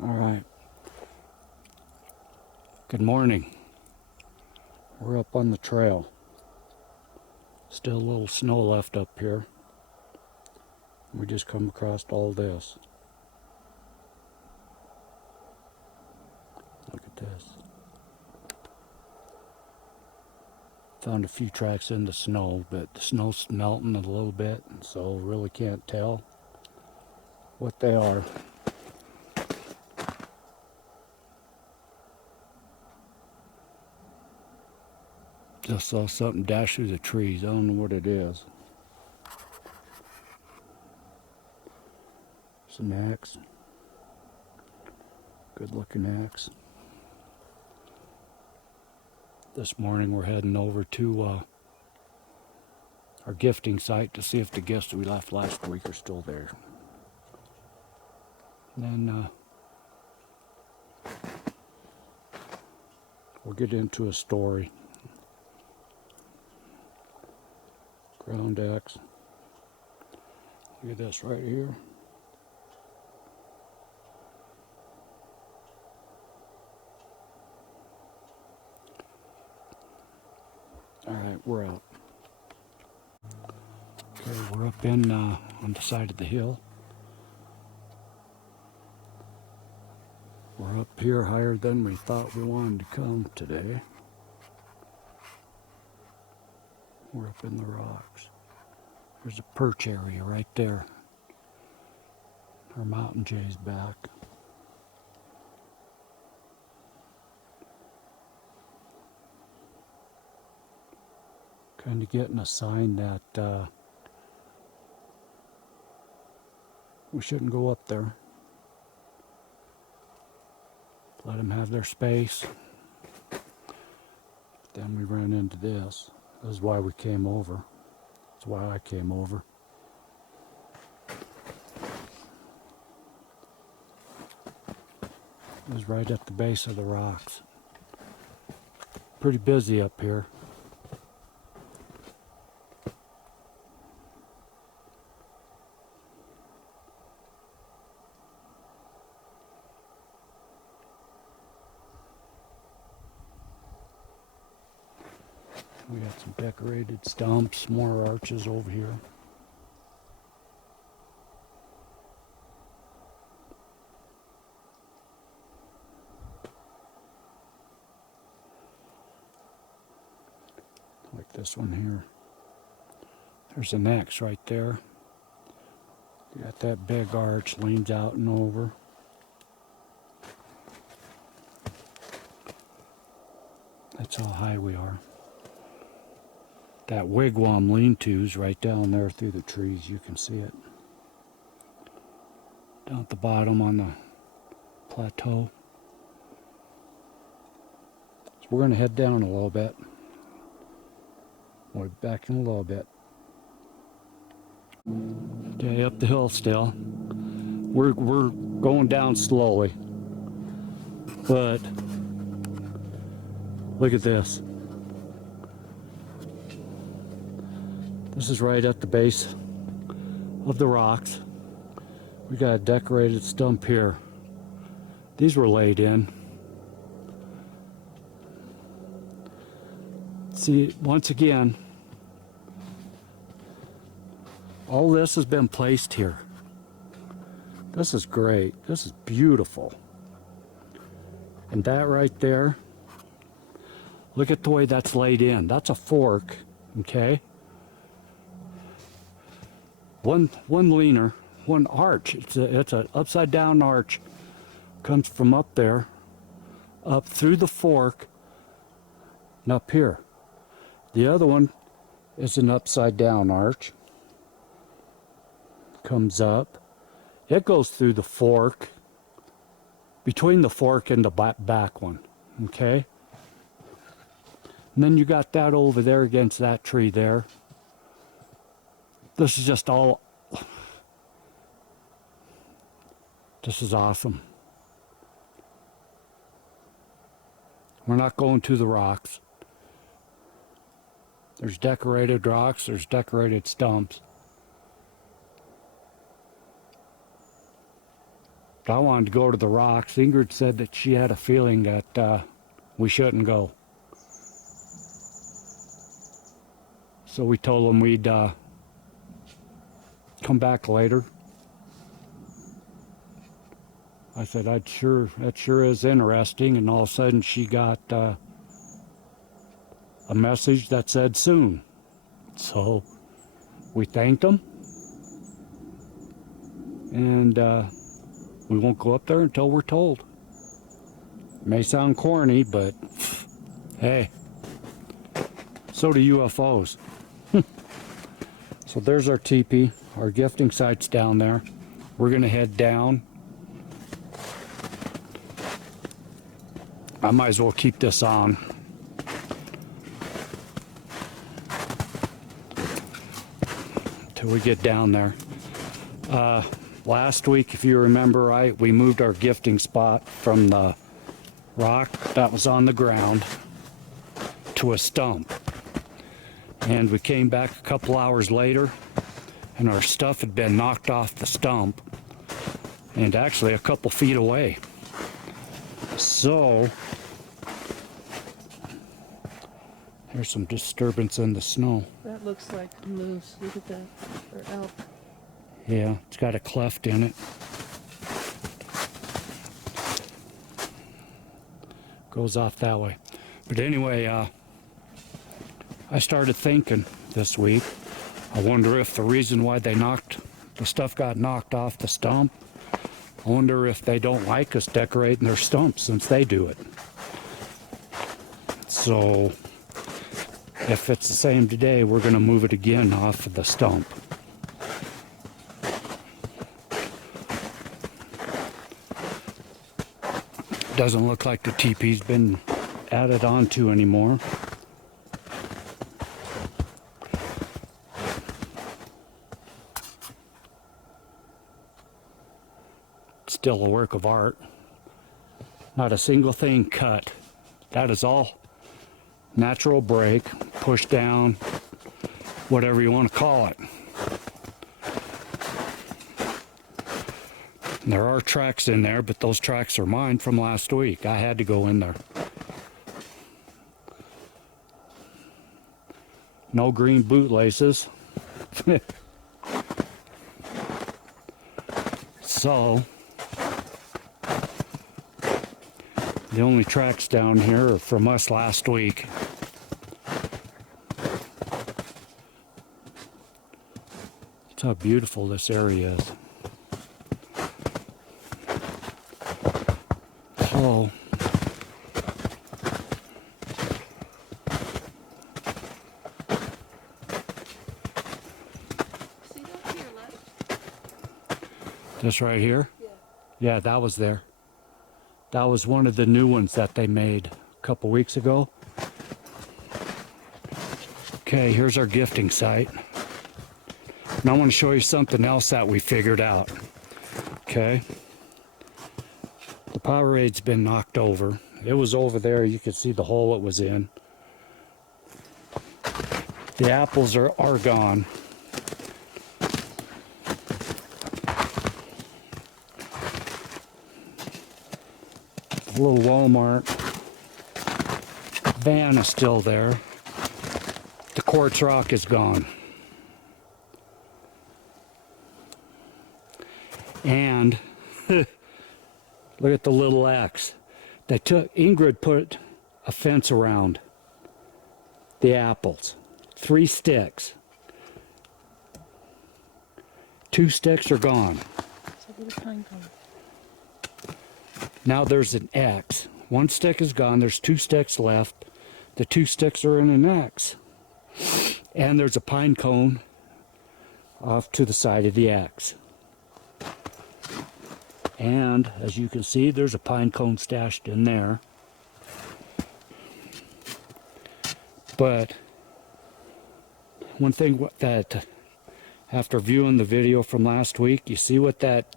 All right. Good morning. We're up on the trail. Still a little snow left up here. We just come across all this. Look at this. Found a few tracks in the snow, but the snow's melting a little bit, so really can't tell what they are. Just saw something dash through the trees. I don't know what it is. It's an axe. Good looking axe. This morning we're heading over to our gifting site to see if the gifts we left last week are still there. And then we'll get into a story. Ground axe. Look at this right here. Alright, we're out. Okay, we're up in on the side of the hill. We're up here higher than we thought we wanted to come today. We're up in the rocks. There's a perch area right there. Our mountain jay's back. Kind of getting a sign that we shouldn't go up there. Let them have their space. Then we ran into this. This is why we came over. That's why I came over. It was right at the base of the rocks. Pretty busy up here. We got some decorated stumps, more arches over here. Like this one here. There's an X right there. You got that big arch, leans out and over. That's how high we are. That wigwam lean-to's right down there through the trees. You can see it. Down at the bottom on the plateau. So we're going to head down a little bit. We'll be back in a little bit. Okay, up the hill still. We're going down slowly. But look at this. This is right at the base of the rocks. We got a decorated stump here. These were laid in. See, once again, all this has been placed here. This is great. This is beautiful. And that right there, look at the way that's laid in. That's a fork, okay? One leaner, one arch. It's an upside down arch. Comes from up there, up through the fork, and up here. The other one is an upside down arch. Comes up. It goes through the fork, between the fork and the back one, okay? And then you got that over there against that tree there. This is just all, this is awesome. We're not going to the rocks. There's decorated rocks, there's decorated stumps. But I wanted to go to the rocks. Ingrid said that she had a feeling that we shouldn't go. So we told them we'd come back later. I said, that sure is interesting. And all of a sudden she got a message that said soon. So we thanked them. And we won't go up there until we're told. It may sound corny, but hey, so do UFOs. So there's our teepee. Our gifting site's down there. We're gonna head down. I might as well keep this on. Till we get down there. Last week, if you remember, we moved our gifting spot from the rock that was on the ground to a stump. And we came back a couple hours later, and our stuff had been knocked off the stump, and actually a couple feet away. So there's some disturbance in the snow. That looks like a moose. Look at that. Or elk. Yeah, it's got a cleft in it. Goes off that way. But anyway, I started thinking this week, I wonder if the reason why the stuff got knocked off the stump, I wonder if they don't like us decorating their stumps since they do it. So if it's the same today, we're going to move it again off of the stump. Doesn't look like the teepee's been added onto anymore. Still a work of art. Not a single thing cut. That is all natural break, push down, whatever you want to call it. There are tracks in there, but those tracks are mine from last week. I had to go in there. No green bootlaces. So the only tracks down here are from us last week. That's how beautiful this area is. So See that to your left? this right here? Yeah. Yeah, that was there. That was one of the new ones that they made a couple weeks ago. Okay, here's our gifting site. Now I want to show you something else that we figured out. Okay. The Powerade's been knocked over. It was over there. You could see the hole it was in. The apples are gone. The little Walmart van is still there. The quartz rock is gone. And look at the little axe. Ingrid put a fence around the apples. 3 sticks. 2 sticks are gone. It's a little pine cone. Now there's an X. 1 stick is gone. There's 2 sticks left. The 2 sticks are in an X. And there's a pine cone off to the side of the X. And as you can see, there's a pine cone stashed in there. But one thing that, after viewing the video from last week, you see what that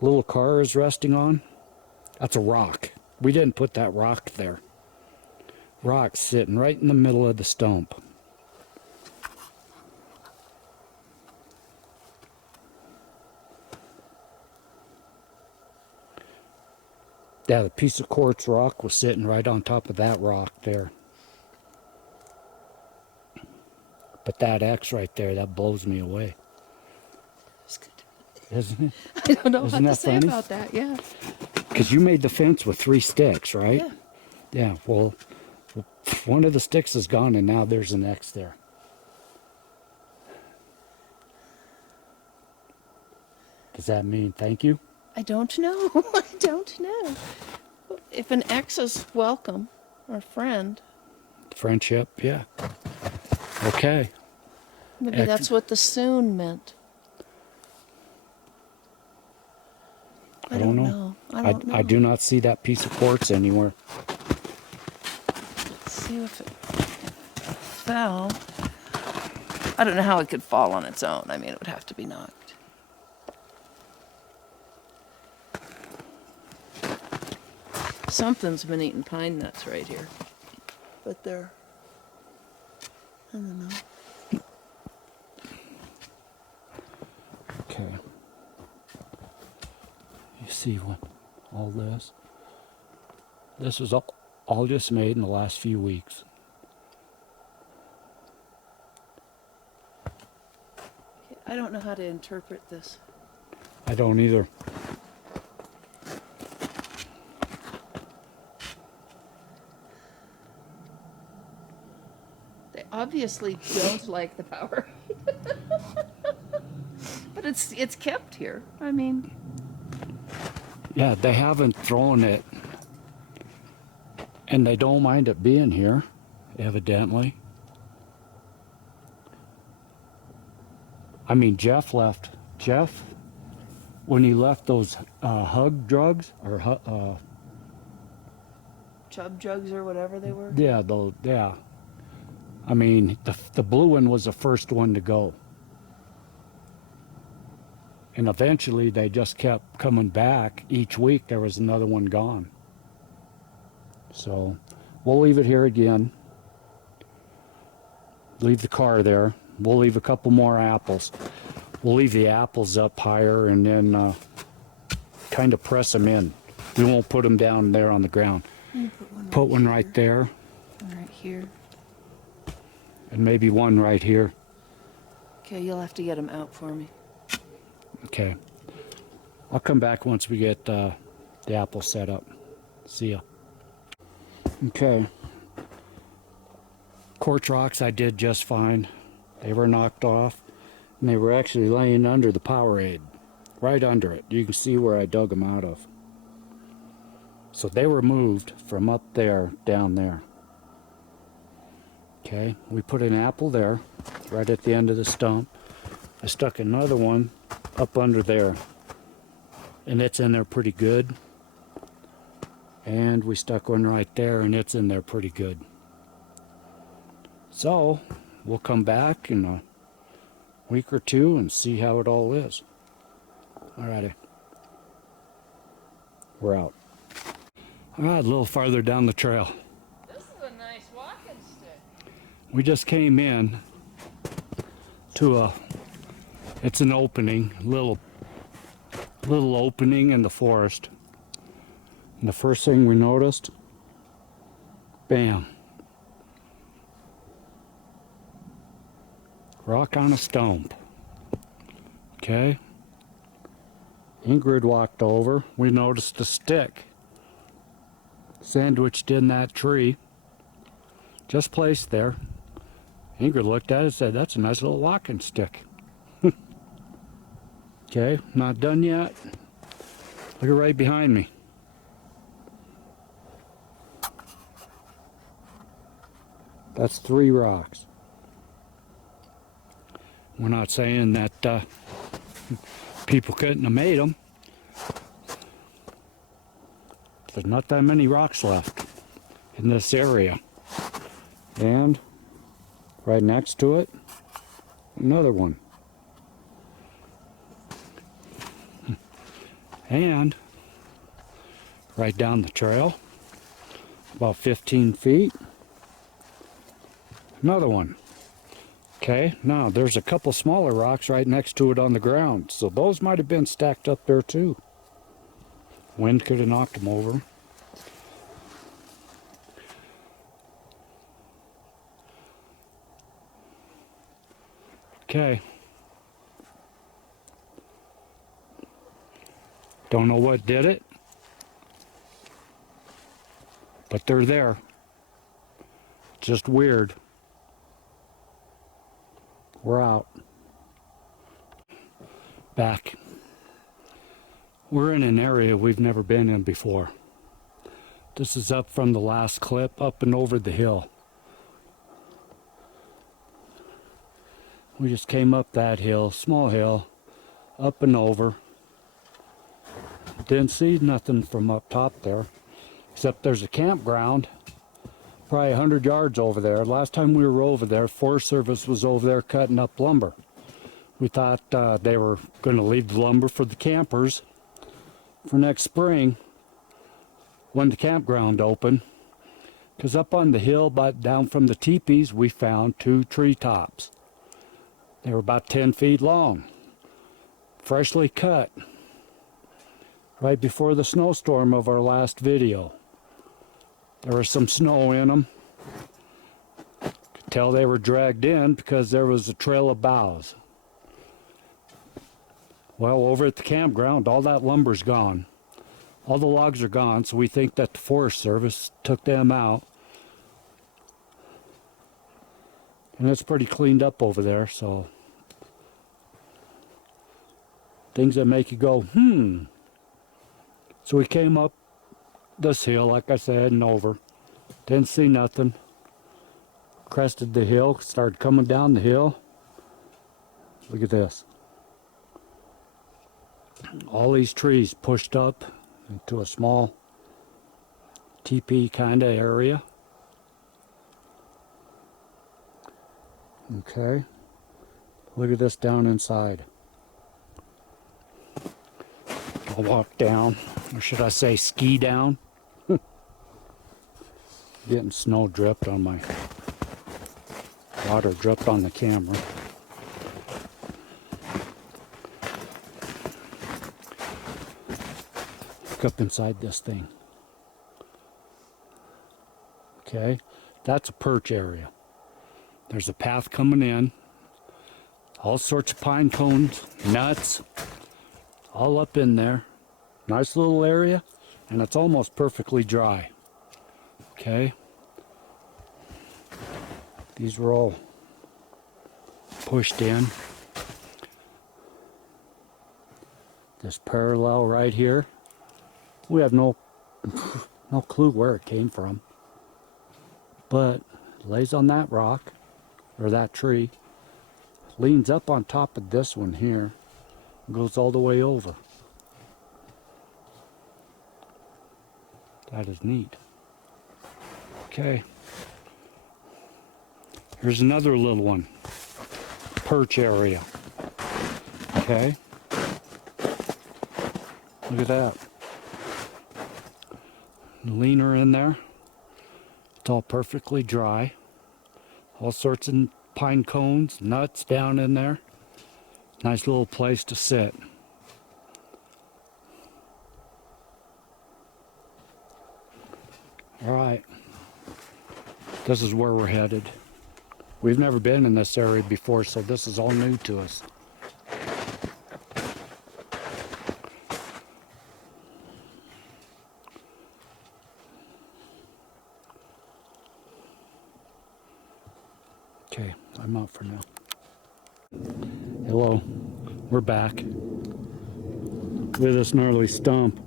little car is resting on? That's a rock. We didn't put that rock there. Rock's sitting right in the middle of the stump. Yeah, the piece of quartz rock was sitting right on top of that rock there. But that X right there, that blows me away. It's good. Isn't it? I don't know Isn't what that to say funny? about that. Yeah. Because you made the fence with 3 sticks, right? Yeah. Yeah, well, one of the sticks is gone and now there's an X there. Does that mean thank you? I don't know. I don't know. If an ex is welcome or friend, Friendship, yeah. Okay. maybe Ex- that's what the soon meant. I don't know. I don't know. I do not see that piece of quartz anywhere. Let's see if it fell. I don't know how it could fall on its own. I mean, it would have to be knocked. Something's been eating pine nuts right here. But they're, I don't know. Okay. You see what all this? This was all just made in the last few weeks. I don't know how to interpret this. I don't either. They obviously don't like the power. But it's kept here. I mean, Yeah, they haven't thrown it. And they don't mind it being here, evidently. I mean, Jeff, when he left those hug drugs, or chub jugs or whatever they were. yeah, yeah. I mean, the blue one was the first one to go. And eventually they just kept coming back. Each week there was another one gone. So we'll leave it here again. Leave the car there. We'll leave a couple more apples. We'll leave the apples up higher and then kind of press them in. We won't put them down there on the ground. Put one right there. One right here. And maybe one right here. Okay, you'll have to get them out for me. Okay. I'll come back once we get the apple set up. See ya. Okay. Quartz rocks I did just fine. They were knocked off. And they were actually laying under the Powerade. Right under it. You can see where I dug them out of. So they were moved from up there down there. Okay. We put an apple there. Right at the end of the stump. I stuck another one up under there. And it's in there pretty good. And we stuck one right there and it's in there pretty good. So, we'll come back in a week or two and see how it all is. Alrighty. We're out. Alright, a little farther down the trail. This is a nice walking stick. We just came in to it's an opening, little opening in the forest. And the first thing we noticed, bam, rock on a stump. Okay. Ingrid walked over. We noticed a stick sandwiched in that tree, just placed there. Ingrid looked at it and said, "That's a nice little walking stick." Okay, not done yet. Look at right behind me. That's 3 rocks. We're not saying that people couldn't have made them. There's not that many rocks left in this area. And right next to it, another one. And right down the trail, about 15 feet, another one. Okay, now there's a couple smaller rocks right next to it on the ground, so those might have been stacked up there too. Wind could have knocked them over. Okay. Don't know what did it, but they're there. Just weird. We're out. Back. We're in an area we've never been in before. This is up from the last clip, up and over the hill. We just came up that hill, small hill, up and over. Didn't see nothing from up top there, except there's a campground, probably 100 yards over there. Last time we were over there, Forest Service was over there cutting up lumber. We thought they were going to leave the lumber for the campers for next spring when the campground opened. Because up on the hill, but down from the teepees, we found 2 treetops. They were about 10 feet long, freshly cut, right before the snowstorm of our last video. There was some snow in them. Could tell they were dragged in because there was a trail of boughs. Well, over at the campground, all that lumber's gone. All the logs are gone, so we think that the Forest Service took them out. And it's pretty cleaned up over there, so things that make you go, So we came up this hill, like I said, and over. Didn't see nothing. Crested the hill, started coming down the hill. Look at this. All these trees pushed up into a small teepee kind of area. Okay. Look at this down inside. I'll walk down, or should I say ski down? Getting snow dripped on my, water dripped on the camera. Look up inside this thing. Okay, that's a perch area. There's a path coming in, all sorts of pine cones, nuts, all up in there. Nice little area, and it's almost perfectly dry. Okay. These were all pushed in. This parallel right here, we have no clue where it came from, but it lays on that rock, or that tree, leans up on top of this one here, goes all the way over. That is neat. Okay. Here's another little one. Perch area. Okay. Look at that. Leaner in there. It's all perfectly dry. All sorts of pine cones, nuts down in there. Nice little place to sit. All right. This is where we're headed. We've never been in this area before, so this is all new to us. Okay, I'm out for now. Hello, we're back. Look at this gnarly stump.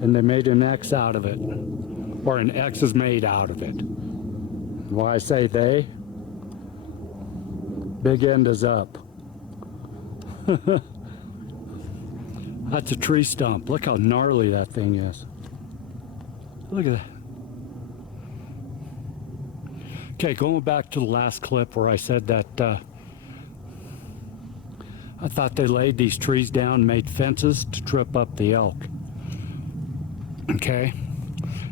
And they made an X out of it. Or an X is made out of it. Why I say they? Big end is up. That's a tree stump. Look how gnarly that thing is. Look at that. Okay, going back to the last clip where I said that I thought they laid these trees down and made fences to trip up the elk. Okay,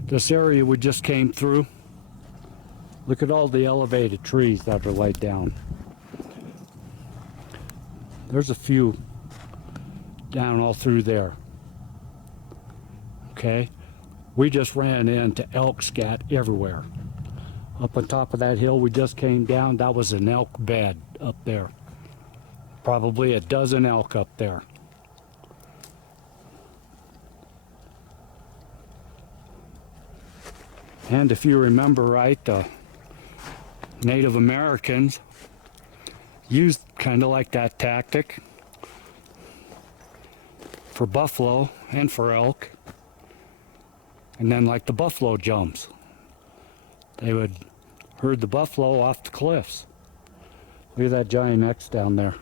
this area we just came through, look at all the elevated trees that are laid down. There's a few down all through there. Okay, we just ran into elk scat everywhere. Up on top of that hill we just came down, that was an elk bed up there. Probably a dozen elk up there. And if you remember right, the Native Americans used kind of like that tactic for buffalo and for elk. And then like the buffalo jumps, they would herd the buffalo off the cliffs. Look at that giant X down there.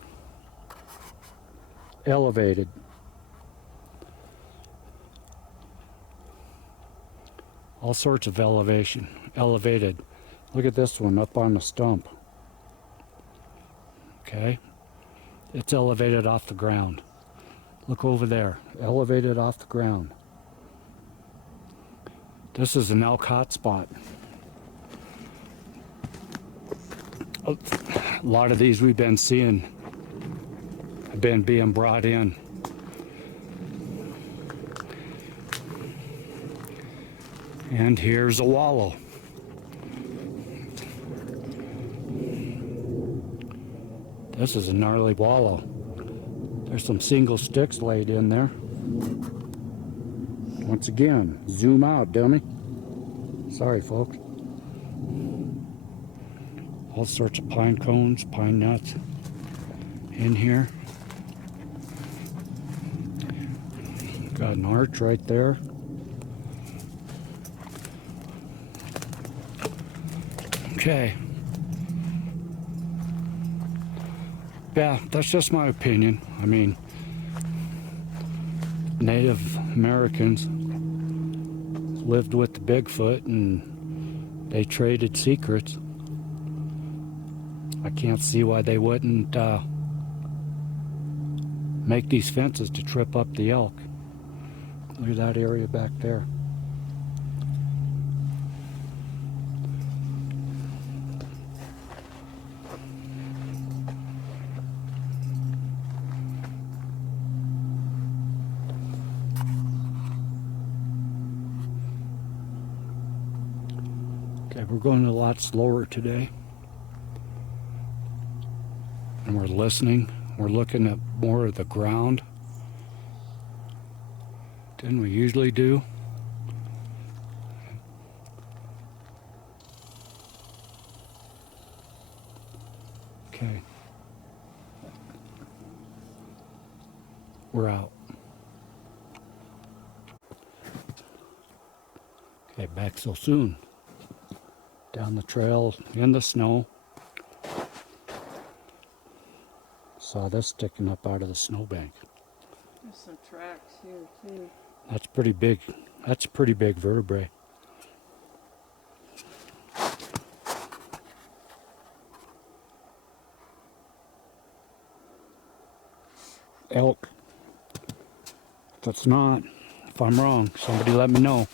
Elevated. All sorts of elevation. Elevated. Look at this one up on the stump. Okay. It's elevated off the ground. Look over there. Elevated off the ground. This is an elk hotspot. A lot of these we've been seeing have been being brought in. And here's a wallow. This is a gnarly wallow. There's some single sticks laid in there. Once again, zoom out, dummy. Sorry, folks. All sorts of pine cones, pine nuts in here. Got an arch right there. Okay. Yeah, that's just my opinion. I mean, Native Americans lived with the Bigfoot and they traded secrets. I can't see why they wouldn't make these fences to trip up the elk. Look at that area back there. Okay, we're going a lot slower today. And we're listening. We're looking at more of the ground than we usually do. Okay. We're out. Okay, back so soon. Down the trail in the snow. Saw this sticking up out of the snowbank. There's some tracks here too. That's pretty big. That's a pretty big vertebrae. Elk. If it's not, if I'm wrong, somebody let me know.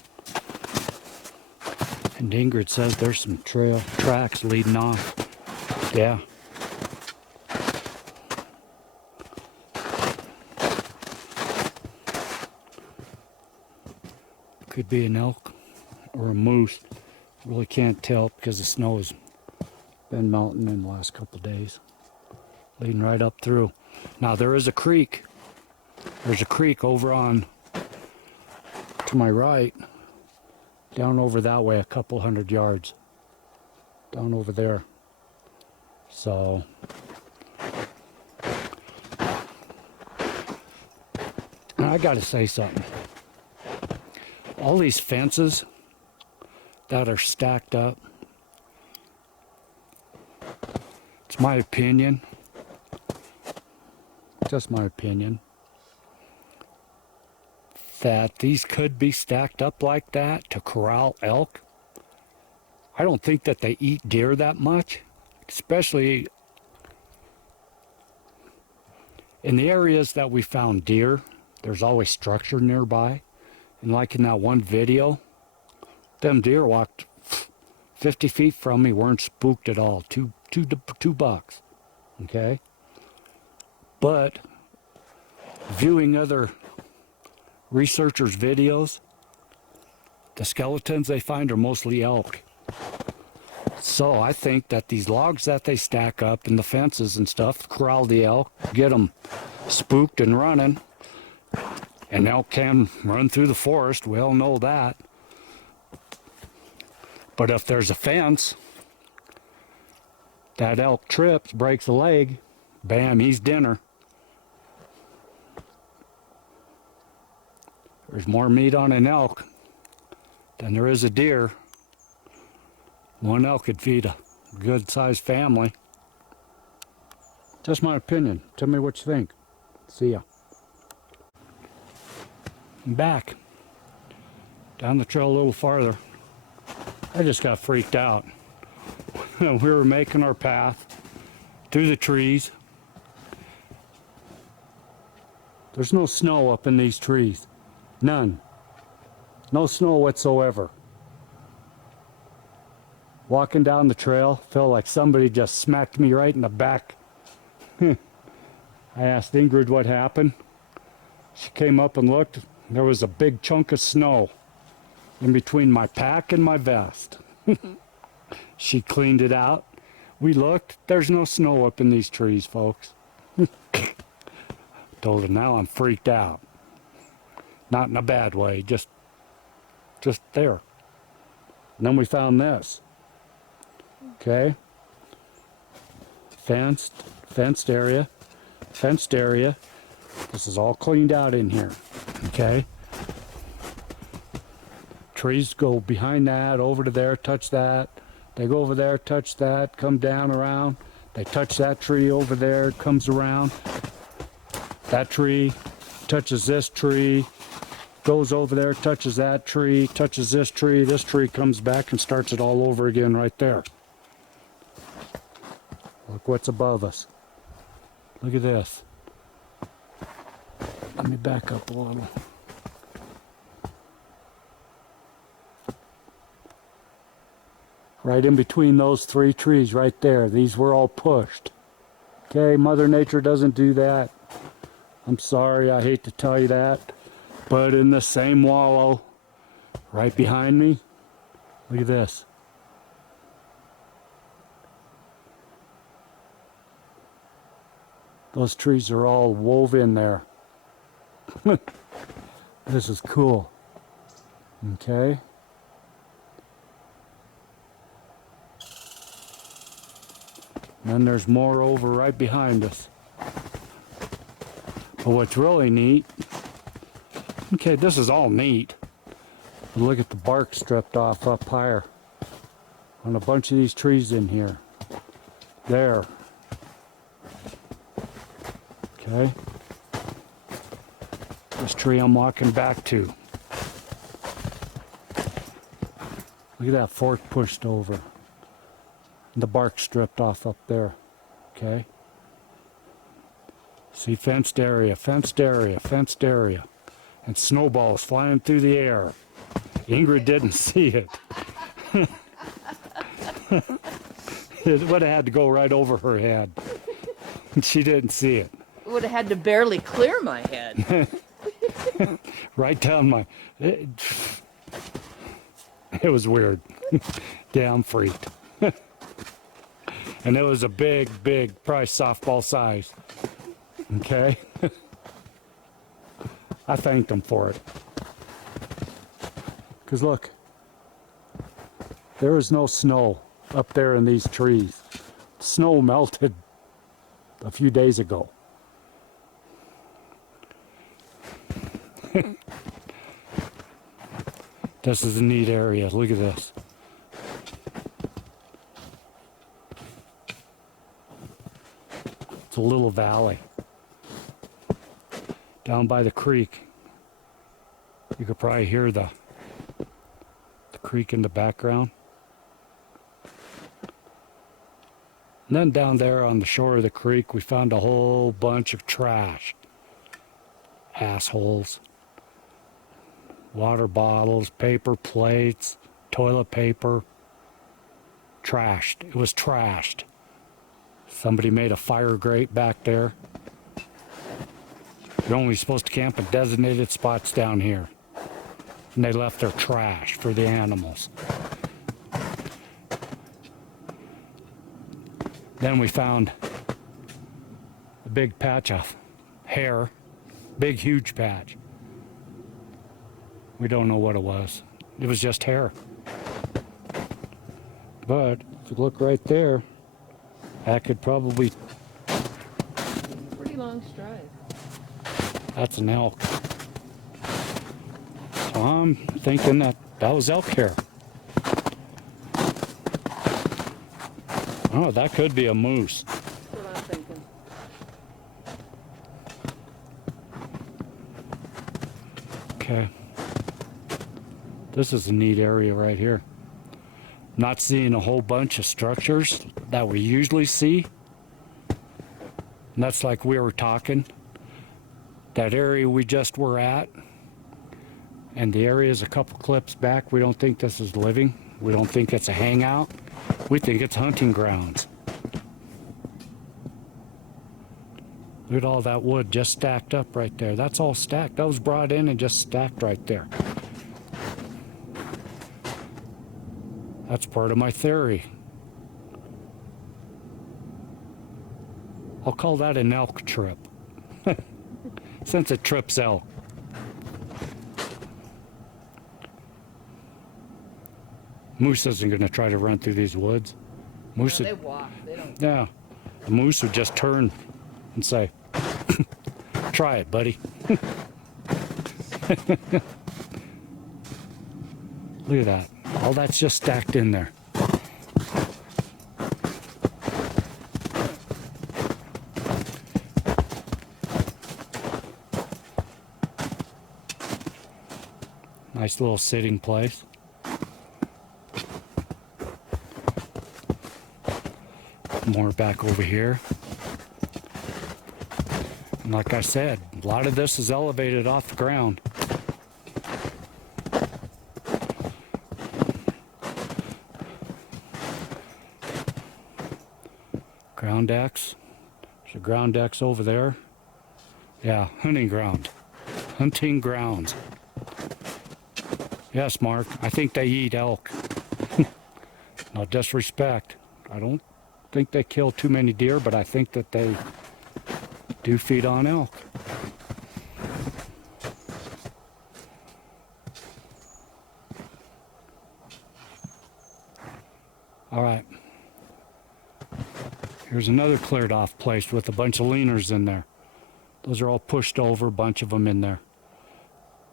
And Ingrid says there's some tracks leading off. Yeah. Could be an elk or a moose. Really can't tell because the snow has been melting in the last couple of days. Leading right up through. Now there is a creek. There's a creek over on to my right. Down over that way a couple 100 yards. Down over there. So I gotta say something. All these fences that are stacked up, it's my opinion, just my opinion, that these could be stacked up like that to corral elk. I don't think that they eat deer that much, especially in the areas that we found deer. There's always structure nearby. And like in that one video, them deer walked 50 feet from me, weren't spooked at all. Two bucks, okay? But viewing other researchers' videos, the skeletons they find are mostly elk. So I think that these logs that they stack up in the fences and stuff corral the elk, get them spooked and running. And elk can run through the forest, we all know that. But if there's a fence, that elk trips, breaks a leg, bam, he's dinner. There's more meat on an elk than there is a deer. One elk could feed a good-sized family. Just my opinion. Tell me what you think. See ya. Back. Down the trail a little farther. I just got freaked out. We were making our path through the trees. There's no snow up in these trees. None. No snow whatsoever. Walking down the trail, felt like somebody just smacked me right in the back. I asked Ingrid what happened. She came up and looked. There was a big chunk of snow in between my pack and my vest. She cleaned it out. We looked. There's no snow up in these trees, folks. Told her now I'm freaked out. Not in a bad way, just there. And then we found this. Okay. Fenced area. This is all cleaned out in here. Okay. Trees go behind that, over to there, touch that. They go over there, touch that, come down around. They touch that tree over there, comes around. That tree touches this tree, goes over there, touches that tree, touches this tree comes back and starts it all over again right there. Look what's above us. Look at this. Let me back up a little. Right in between those three trees right there. These were all pushed. Okay, Mother Nature doesn't do that. I'm sorry, I hate to tell you that. But in the same wallow, right behind me, look at this. Those trees are all wove in there. This is cool. Okay. And then there's more over right behind us. But what's really neat, okay, this is all neat. But look at the bark stripped off up higher on a bunch of these trees in here. There. Okay. This tree I'm walking back to. Look at that fork pushed over. And the bark stripped off up there. Okay. See, fenced area, fenced area, fenced area. And snowballs flying through the air. Ingrid didn't see it. It would have had to go right over her head. She didn't see it. It would have had to barely clear my head. Right down my... It was weird. Yeah, I'm freaked. And it was a big, probably softball size. Okay? I thanked them for it. Because look, there is no snow up there in these trees. Snow melted a few days ago. This is a neat area. Look at this. It's a little valley. Down by the creek. You could probably hear the creek in the background. And then down there on the shore of the creek, we found a whole bunch of trash. Assholes. Water bottles, paper plates, toilet paper. Trashed. It was trashed. Somebody made a fire grate back there. You're only supposed to camp at designated spots down here. And they left their trash for the animals. Then we found a big patch of hair, big huge patch. We don't know what it was. It was just hair. But if you look right there, that could probably, Pretty long stride. that's an elk. So I'm thinking that was elk hair. Oh, that could be a moose. That's what I'm thinking. Okay. This is a neat area right here. Not seeing a whole bunch of structures that we usually see. And that's like we were talking. That area we just were at, and the areas a couple clips back, we don't think this is living. We don't think it's a hangout. We think it's hunting grounds. Look at all that wood just stacked up right there. That's all stacked. That was brought in and just stacked right there. That's part of my theory. I'll call that an elk trip. Since it trips elk. Moose isn't going to try to run through these woods. Moose, No, they walk. They don't. yeah, the moose would just turn and say, "Try it, buddy." Look at that. All that's just stacked in there. Nice little sitting place. More back over here. And like I said, a lot of this is elevated off the ground. Ground decks. There's a ground decks over there. Yeah, hunting ground. Hunting grounds. Yes, Mark, I think they eat elk. No disrespect. I don't think they kill too many deer, but I think that they do feed on elk. All right. Here's another cleared off place with a bunch of leaners in there. Those are all pushed over, a bunch of them in there.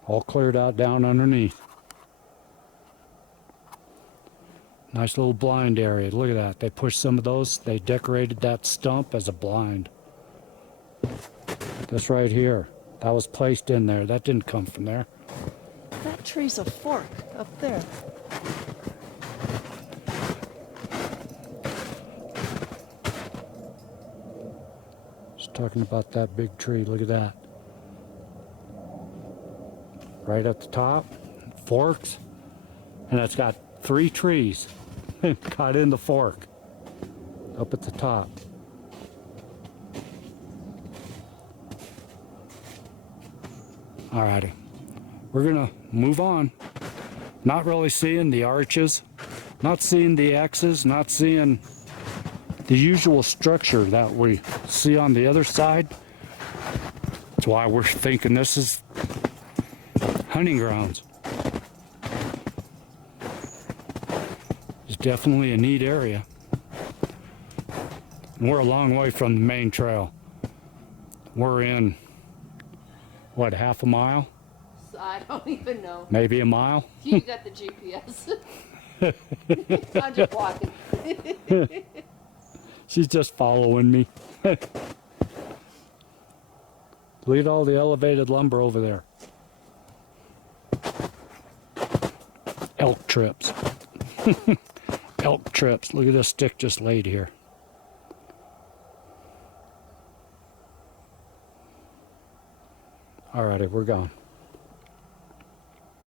All cleared out down underneath. Nice little blind area. Look at that. They pushed some of those. They decorated that stump as a blind. This right here. That was placed in there. That didn't come from there. That tree's a fork up there. Just talking about that big tree. Look at that. Right at the top. Forks. And it's got 3 trees caught in the fork up at the top. Alrighty, we're gonna move on. Not really seeing the arches, not seeing the X's, not seeing the usual structure that we see on the other side. That's why we're thinking this is hunting grounds. It's definitely a neat area. We're a long way from the main trail. We're in, what, half a mile? I don't even know. Maybe a mile? You got the GPS. I'm just walking. She's just following me. Look at all the elevated lumber over there. Elk trips. Elk trips. Look at this stick just laid here. Alrighty, we're gone.